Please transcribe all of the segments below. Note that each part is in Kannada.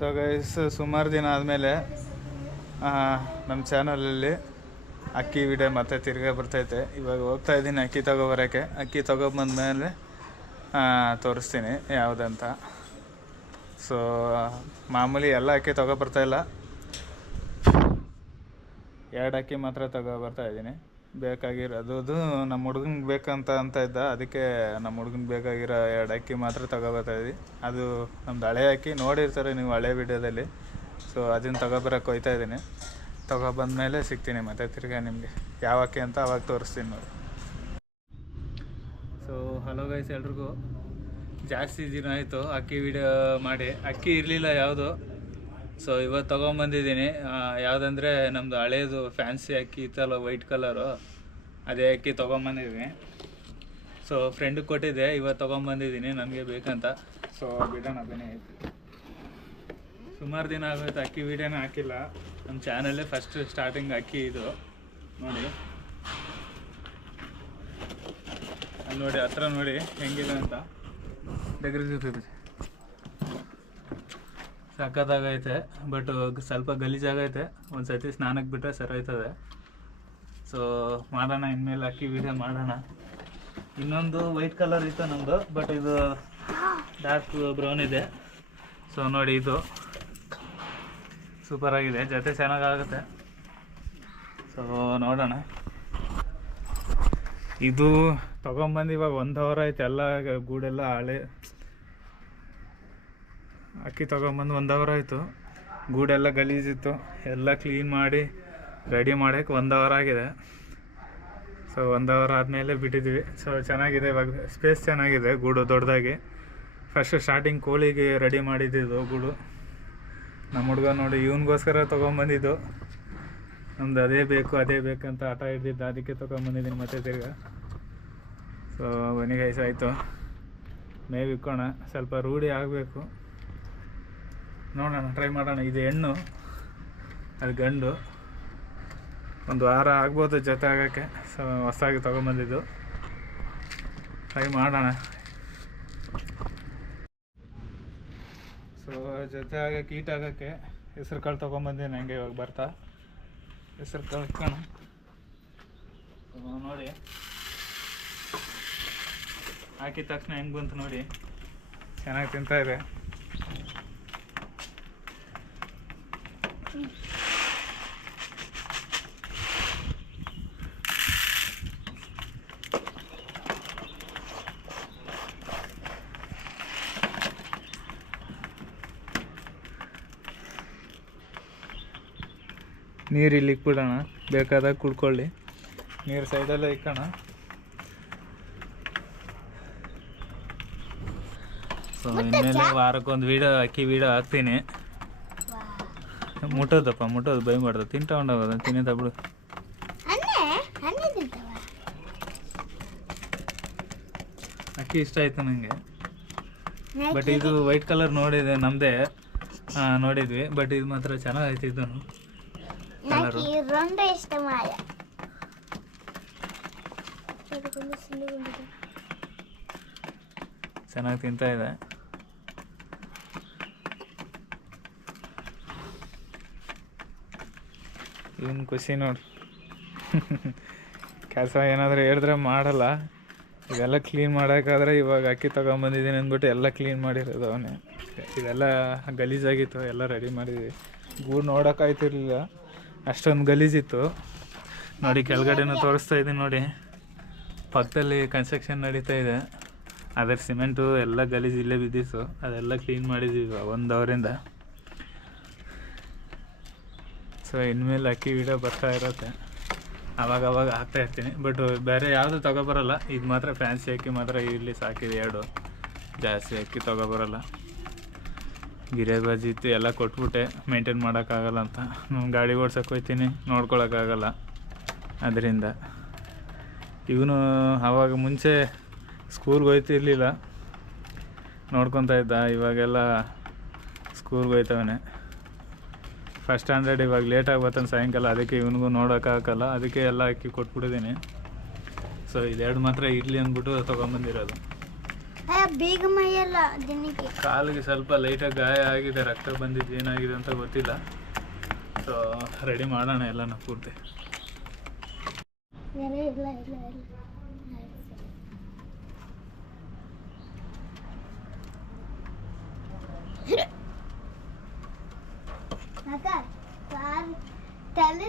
ಸೊ ಗೈಸ್ ಸುಮಾರು ದಿನ ಆದಮೇಲೆ ನಮ್ಮ ಚಾನಲಲ್ಲಿ ಅಕ್ಕಿ ವಿಡಿಯೋ ಮತ್ತೆ ತಿರ್ಗಾ ಬರ್ತೈತೆ. ಇವಾಗ ಹೋಗ್ತಾ ಇದ್ದೀನಿ ಅಕ್ಕಿ ತಗೊಬರೋಕ್ಕೆ. ಅಕ್ಕಿ ತಗೊಬಂದ್ಮೇಲೆ ತೋರಿಸ್ತೀನಿ ಯಾವುದಂತ. ಸೊ ಮಾಮೂಲಿ ಎಲ್ಲ ಅಕ್ಕಿ ತಗೊಬರ್ತಾ ಇಲ್ಲ. ಎರಡು ಅಕ್ಕಿ ಮಾತ್ರ ತಗೋ ಬರ್ತಾ ಇದ್ದೀನಿ. ಬೇಕಾಗಿರೋದು ಅದು ನಮ್ಮ ಹುಡುಗನಿಗೆ ಬೇಕಂತ ಅಂತ ಇದ್ದ. ಅದಕ್ಕೆ ನಮ್ಮ ಹುಡುಗಂಗೆ ಬೇಕಾಗಿರೋ ಎರಡು ಅಕ್ಕಿ ಮಾತ್ರ ತಗೋಬರ್ತಾ ಅದು ನಮ್ದು ಹಳೆ ಅಕ್ಕಿ. ನೋಡಿರ್ತಾರೆ ನೀವು ಹಳೆ ವಿಡಿಯೋದಲ್ಲಿ. ಸೊ ಅದನ್ನು ತಗೊಬರಕ್ಕೆ ಹೋಯ್ತಾ ಇದ್ದೀನಿ. ತಗೊಬಂದ್ಮೇಲೆ ಸಿಗ್ತೀನಿ ಮತ್ತೆ ತಿರ್ಗಾ ನಿಮಗೆ. ಯಾವ ಅಕ್ಕಿ ಅಂತ ಅವಾಗ ತೋರಿಸ್ತೀನಿ ನೋಡಿ. ಸೊ ಹಲೋ ಗೈಸ್ ಎಲ್ರಿಗೂ. ಜಾಸ್ತಿ ದಿನ ಆಯಿತು ಅಕ್ಕಿ ವಿಡಿಯೋ ಮಾಡಿ. ಅಕ್ಕಿ ಇರಲಿಲ್ಲ ಯಾವುದು. ಸೊ ಇವತ್ತು ತೊಗೊಂಬಂದಿದ್ದೀನಿ. ಯಾವುದಂದ್ರೆ ನಮ್ಮದು ಹಳೇದು ಫ್ಯಾನ್ಸಿ ಅಕ್ಕಿ ಇತ್ತಲ್ಲ ವೈಟ್ ಕಲರು ಅದೇ ಅಕ್ಕಿ ತೊಗೊಂಬಂದಿದ್ದೀನಿ. ಸೊ ಫ್ರೆಂಡಿಗೆ ಕೊಟ್ಟಿದ್ದೆ. ಇವತ್ತು ತೊಗೊಂಬಂದಿದ್ದೀನಿ. ನನಗೆ ಬೇಕಂತ. ಸೊ ಬಿಡೋಣ, ಬನ್ನಿ. ಸುಮಾರು ದಿನ ಆಗೋಯ್ತು ಅಕ್ಕಿ ವೀಡಿಯೋನ ಹಾಕಿಲ್ಲ. ನಮ್ಮ ಚಾನಲ್ಲೇ ಫಸ್ಟ್ ಸ್ಟಾರ್ಟಿಂಗ್ ಅಕ್ಕಿ ಇದು. ನೋಡಿ. ಅಲ್ಲಿ ನೋಡಿ, ಹತ್ರ ನೋಡಿ ಹೆಂಗಿದೆ ಅಂತ. ಸಖತ್ತಾಗೈತೆ ಬಟ್ ಸ್ವಲ್ಪ ಗಲೀಜಾಗೈತೆ ಒಂದು ಸತಿ ಸ್ನಾನಕ್ಕೆ ಬಿಟ್ಟರೆ ಸರಿ ಆಯ್ತದೆ ಸೊ ಮಾಡೋಣ, ಇನ್ಮೇಲೆ ಅಕ್ಕಿ ವೀಡಿಯೋ ಮಾಡೋಣ. ಇನ್ನೊಂದು ವೈಟ್ ಕಲರ್ ಇತ್ತು ನಮ್ಮದು ಬಟ್ ಇದು ಡಾರ್ಕ್ ಬ್ರೌನ್ ಇದೆ. ಸೊ ನೋಡಿ ಇದು. ಸೂಪರ್ ಆಗಿದೆ. ಜೊತೆ ಚೆನ್ನಾಗಾಗುತ್ತೆ ಸೊ ನೋಡೋಣ. ಇದು ತೊಗೊಂಬಂದು ಇವಾಗ ಒಂದು ಅವರ್ ಆಯ್ತು. ಎಲ್ಲ ಗೂಡೆಲ್ಲ ಹಳೆ ಅಕ್ಕಿ ತೊಗೊಂಬಂದು ಒಂದು ಅವರ್ ಆಯಿತು. ಗೂಡೆಲ್ಲ ಗಲೀಜಿತ್ತು. ಎಲ್ಲ ಕ್ಲೀನ್ ಮಾಡಿ ರೆಡಿ ಮಾಡೋಕ್ಕೆ ಒಂದು ಅವರ್ ಆಗಿದೆ. ಸೊ ಒಂದು ಅವರ್ ಆದಮೇಲೆ ಬಿಟ್ಟಿದ್ವಿ. ಸೊ ಚೆನ್ನಾಗಿದೆ ಇವಾಗ. ಸ್ಪೇಸ್ ಚೆನ್ನಾಗಿದೆ ಗೂಡು ದೊಡ್ಡದಾಗಿ. ಫಸ್ಟ್ ಸ್ಟಾರ್ಟಿಂಗ್ ಕೋಳಿಗೆ ರೆಡಿ ಮಾಡಿದ್ದಿದ್ದು ಗೂಡು. ನಮ್ಮ ಹುಡುಗ ನೋಡಿ ಇವನಿಗೋಸ್ಕರ ತೊಗೊಂಬಂದಿದ್ದು. ನಮ್ದು ಅದೇ ಬೇಕು, ಅದೇ ಬೇಕಂತ ಆಟ ಹಿಡ್ದಿದ್ದು. ಅದಕ್ಕೆ ತೊಗೊಂಬಂದಿದ್ದೀನಿ ಮತ್ತೆ ತಿರ್ಗ. ಸೊ ಗೈಸ್ ಆಯಿತು. ಮೇವು ಇಕ್ಕೋಣ. ಸ್ವಲ್ಪ ರೂಢಿ ಆಗಬೇಕು. ನೋಡೋಣ ಟ್ರೈ ಮಾಡೋಣ. ಇದು ಹೆಣ್ಣು, ಅದು ಗಂಡು. ಒಂದು ವಾರ ಆಗ್ಬೋದು ಜೊತೆ ಆಗೋಕ್ಕೆ. ಸೊ ಹೊಸದಾಗಿ ತೊಗೊಂಬಂದಿದ್ದು. ಟ್ರೈ ಮಾಡೋಣ. ಸೊ ಜೊತೆ ಆಗೋಕ್ಕೆ ಈಟ್ ಆಗೋಕ್ಕೆ ಹೆಸ್ರು ಕಾಳು ತೊಗೊಂಬಂದಿನಿ ಹಂಗೆ ಇವಾಗ ಬರ್ತಾ. ಹೆಸ್ರು ಕಾಳು ನೋಡಿ. ಹಾಕಿದ ತಕ್ಷಣ ಹೆಂಗೆ ಬಂತು ನೋಡಿ. ಚೆನ್ನಾಗಿ ತಿಂತಾ ಇದೆ. ನೀರು ಇಲ್ಲಿ ಇಕ್ಬಿಡೋಣ. ಬೇಕಾದಾಗ ಕುಡ್ಕೊಳ್ಳಿ. ನೀರು ಸೈಡಲ್ಲೇ ಇಕ್ಕೋಣ. ಸೊ ಇನ್ಮೇಲೆ ವಾರಕ್ಕೊಂದು ವೀಡಿಯೋ ಅಕ್ಕಿ ವೀಡಿಯೋ ಹಾಕ್ತೀನಿ. ಮುಟ್ಟೋದಪ್ಪ ಮುಟ್ಟೋದು ಭಯಬಾರ್ದು ತಿಂಟಕೊಂಡು ಹೋಗೋದು ತಿನ್ನೇ ಬಿಡು. ಅಕ್ಕಿ ಇಷ್ಟ ಆಯ್ತು ನನಗೆ ಬಟ್ ಇದು ವೈಟ್ ಕಲರ್ ನೋಡಿದೆ ನಮ್ಮದೇ ನೋಡಿದ್ವಿ ಬಟ್ ಇದು ಮಾತ್ರ ಚೆನ್ನಾಗೈತೆ ಇದನ್ನು ಕಲರು ಚೆನ್ನಾಗಿ ತಿಂತಾ ಇದೆ. ಇವನ್ ಖುಷಿ ನೋಡಿ. ಕೆಲಸ ಏನಾದರೂ ಹೇಳಿದ್ರೆ ಮಾಡಲ್ಲ. ಇದೆಲ್ಲ ಕ್ಲೀನ್ ಮಾಡೋಕ್ಕಾದ್ರೆ ಇವಾಗ ಅಕ್ಕಿ ತೊಗೊಂಬಂದಿದ್ದೀನಿ ಅಂದ್ಬಿಟ್ಟು ಎಲ್ಲ ಕ್ಲೀನ್ ಮಾಡಿರೋದು ಅವನೇ. ಇದೆಲ್ಲ ಗಲೀಜಾಗಿತ್ತು, ಎಲ್ಲ ರೆಡಿ ಮಾಡಿದ್ವಿ. ಗೂಡು ನೋಡೋಕ್ಕಾಯ್ತಿರ್ಲಿಲ್ಲ ಅಷ್ಟೊಂದು ಗಲೀಜಿತ್ತು. ನೋಡಿ ಕೆಳಗಡೆನೂ ತೋರಿಸ್ತಾ ಇದ್ದೀನಿ ನೋಡಿ. ಪಕ್ಕದಲ್ಲಿ ಕನ್ಸ್ಟ್ರಕ್ಷನ್ ನಡೀತಾ ಇದೆ. ಅದರ ಸಿಮೆಂಟು ಎಲ್ಲ ಗಲೀಜು ಇಲ್ಲೇ ಬಿದ್ದಿತ್ತು. ಅದೆಲ್ಲ ಕ್ಲೀನ್ ಮಾಡಿದ್ವಿ ಒಂದು ಅವರಿಂದ ಸೊ ಇನ್ಮೇಲೆ ಅಕ್ಕಿ ವೀಡಿಯೋ ಬರ್ತಾ ಇರುತ್ತೆ. ಅವಾಗ ಅವಾಗ ಹಾಕ್ತಾ ಇರ್ತೀನಿ. ಬಟ್ ಬೇರೆ ಯಾವುದು ತಗೊಬರಲ್ಲ. ಇದು ಮಾತ್ರ ಫ್ಯಾನ್ಸಿ ಅಕ್ಕಿ ಮಾತ್ರ ಇಲ್ಲಿ ಸಾಕಿದೆ ಎರಡು. ಜಾಸ್ತಿ ಅಕ್ಕಿ ತೊಗೊಬರಲ್ಲ. ಗಿರೆ ಬಾಜಿ ಇತ್ತು, ಎಲ್ಲ ಕೊಟ್ಬಿಟ್ಟೆ. ಮೇಂಟೈನ್ ಮಾಡೋಕ್ಕಾಗಲ್ಲ ಅಂತ. ನಾನು ಗಾಡಿ ಓಡ್ಸಕ್ಕೆ ಹೋಗ್ತೀನಿ ನೋಡ್ಕೊಳಕ್ಕಾಗಲ್ಲ. ಅದರಿಂದ. ಇವನು ಆವಾಗ ಮುಂಚೆ ಸ್ಕೂಲ್ಗೆ ಹೋಯ್ತಿರ್ಲಿಲ್ಲ. ನೋಡ್ಕೊತಾ ಇದ್ದ. ಇವಾಗೆಲ್ಲ ಸ್ಕೂಲ್ಗೆ ಹೋಯ್ತವನೆ. ಫಸ್ಟ್ ಸ್ಟ್ಯಾಂಡರ್ಡ್ ಇವಾಗ ಲೇಟಾಗಿ ಬರ್ತಾನೆ ಸಾಯಂಕಾಲ ಅದಕ್ಕೆ ಇವನಿಗೂ ನೋಡೋಕ್ಕಾಗಲ್ಲ ಅದಕ್ಕೆ ಎಲ್ಲ ಅಕ್ಕಿ ಕೊಟ್ಬಿಟ್ಟಿದ್ದೀನಿ ಸೊ ಇದೆರಡು ಮಾತ್ರ ಇಡ್ಲಿ ಅಂದ್ಬಿಟ್ಟು ತೊಗೊಂಬಂದಿರೋದು. ಅಯ್ಯ ಬೇಗ ಮೈಯಲ್ಲ ದಿನಕ್ಕೆ. ಕಾಲಿಗೆ ಸ್ವಲ್ಪ ಲೈಟಾಗಿ ಗಾಯ ಆಗಿದೆ ರಕ್ತ ಬಂದಿದ್ದು ಏನಾಗಿದೆ ಅಂತ ಗೊತ್ತಿಲ್ಲ. ಸೊ ರೆಡಿ ಮಾಡೋಣ ಎಲ್ಲನ ಪೂರ್ತಿ.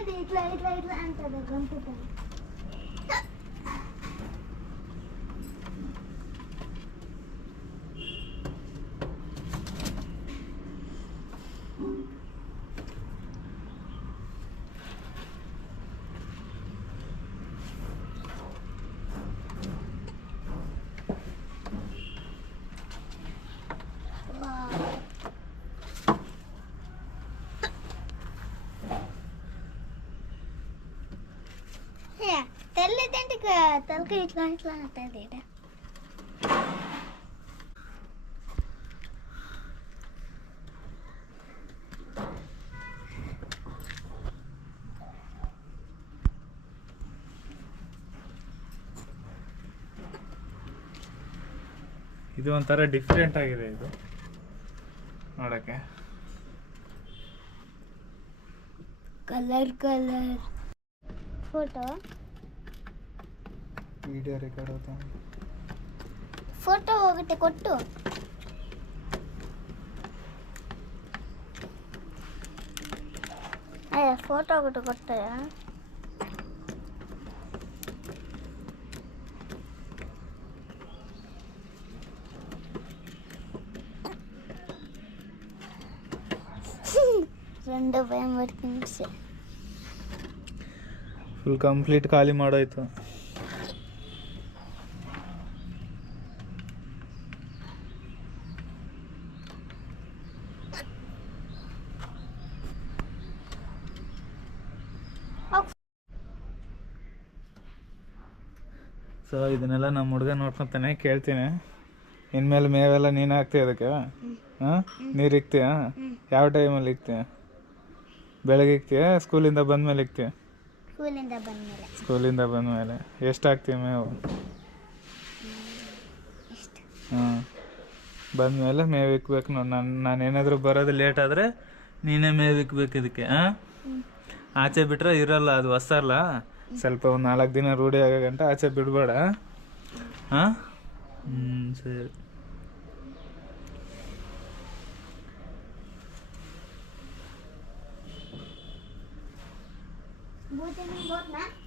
ఇది ఇట్లా ఇట్లా ఇట్లా అంటారు గంపుతారు ತಲೆ తెల్లదంటే తలకి ఇట్లా ఇట్లా అంటది ఈడ. ಇದು ಒಂಥರ ಡಿಫ್ರೆಂಟ್ ಆಗಿದೆ ಇದು ನೋಡೋಕ್ಕೆ colour colour photo video record ಆಯ್ತಾ ಫೋಟೋ ಹೋಗುತ್ತೆ ಕೊಟ್ಟು ಅಯ್ಯ ಫೋಟೋ ಹೋಗುತ್ತೆ ಕೊಟ್ಟೆ రెండు భయం పడుతుంది ಫುಲ್ ಕಂಪ್ಲೀಟ್ ಖಾಲಿ ಮಾಡೋಯ್ತು ಸೊ ಇದನ್ನೆಲ್ಲ ನಮ್ಮ ಹುಡುಗ ನೋಡ್ಕೊತಾನೆ ಕೇಳ್ತೀನಿ. ಇನ್ಮೇಲೆ ಮೇವೆಲ್ಲ ನೀನು ಹಾಕ್ತೀಯ ಅದಕ್ಕೆ? ಹಾಂ? ನೀರು ಇಕ್ತೀಯ? ಯಾವ ಟೈಮಲ್ಲಿ ಇಕ್ತೀಯ? ಬೆಳಗ್ಗೆ ಇಕ್ತೀಯ ಸ್ಕೂಲಿಂದ ಬಂದ್ಮೇಲೆ ಇಕ್ತೀಯ? ಸ್ಕೂಲಿಂದ ಬಂದ ಮೇಲೆ ಬಂದಮೇಲೆ. ಎಷ್ಟು ಹಾಕ್ತೀಯ ಮೇವು ಹಾಂ. ಬಂದಮೇಲೆ ಮೇವು ಇಕ್ಬೇಕು ನೋಡಿ. ನಾನು ನಾನು ಏನಾದರೂ ಬರೋದು ಲೇಟ್ ಆದರೆ ನೀನೇ ಮೇವು ಇಕ್ಬೇಕು ಇದಕ್ಕೆ ಹಾಂ? ಆಚೆ ಬಿಟ್ಟರೆ ಇರಲ್ಲ ಅದು ಹೊಸಲ್ಲ ಸ್ವಲ್ಪ ಒಂದು ನಾಲ್ಕು ದಿನ ರೂಢಿ ಆಗೋ ಗಂಟ ಆಚೆ ಬಿಡಬೇಡ. ಹಾಂ? ಹ್ಞೂ ಸರಿ.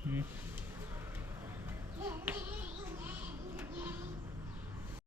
ಹ್ಞೂ